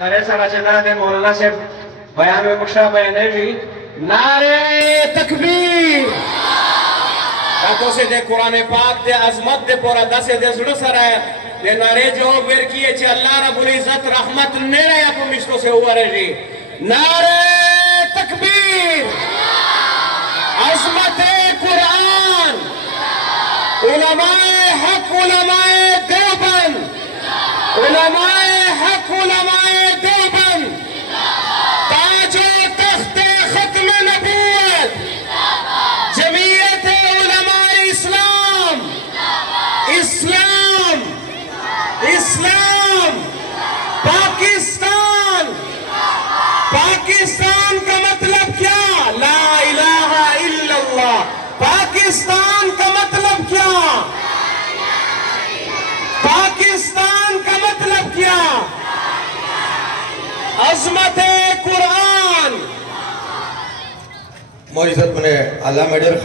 अरे सारा चंदा ने मौलाना से बयान में मुशा बयान जी नारे तकबीर तो से दे कुरान पाक दे अजमत दे पूरा दसे दे जुड़ सरा दे नारे जो वेर किए चे अल्लाह रब्बुल इज्जत रहमत नेरे या मिस्तो से हुआ रे जी नारे तकबीर अजमत कुरान उलमाए हक उलमाए देवबंद उलमाए हक उलमाए देवबंद ताजो तख्ते खत्म नबूवत जमीयत उलमाए इस्लाम इस्लाम इस्लाम पाकिस्तान पाकिस्तान का मतलब क्या ला इलाहा इल्लल्लाह पाकिस्तान का मतलब क्या पाकिस्तान का मतलब क्या अजमत कुरान मोइज़त ने अल्लाह मेडर